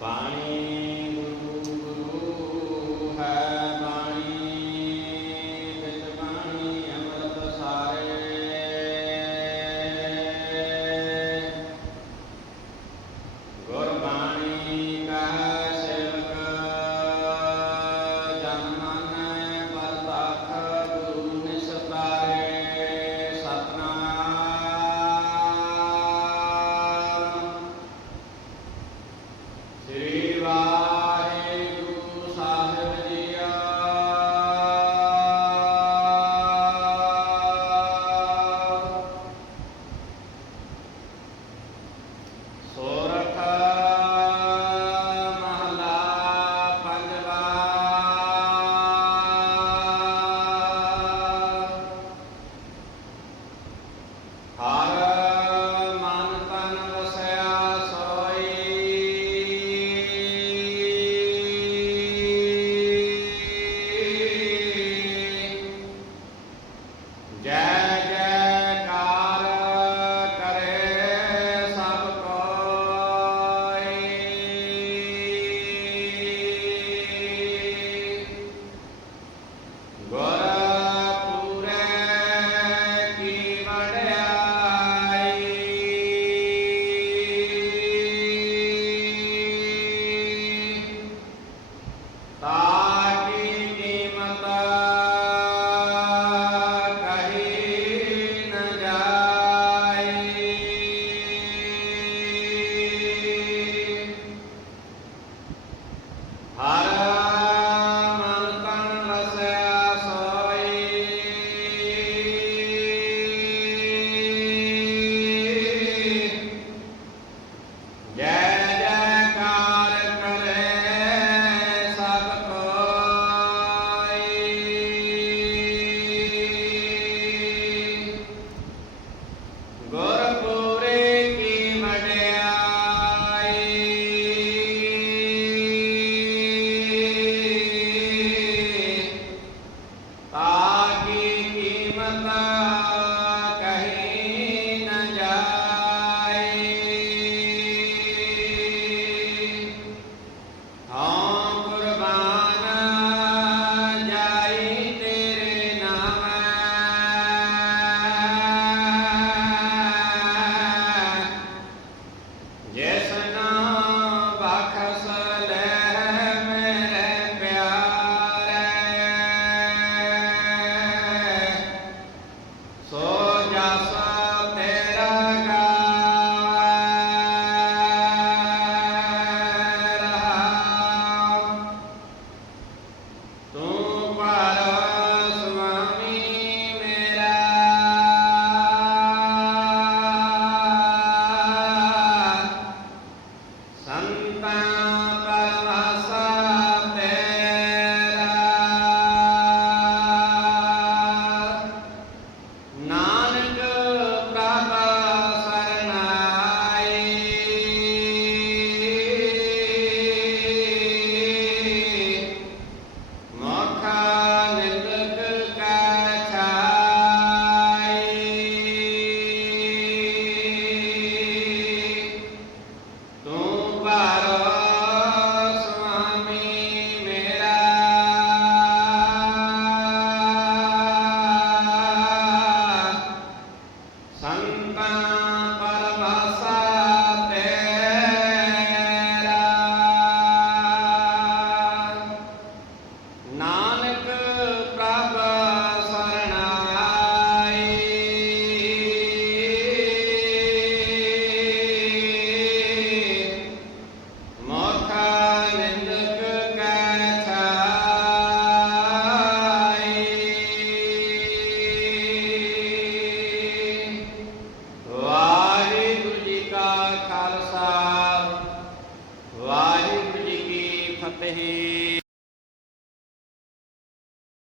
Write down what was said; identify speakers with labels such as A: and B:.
A: Bye. Yes.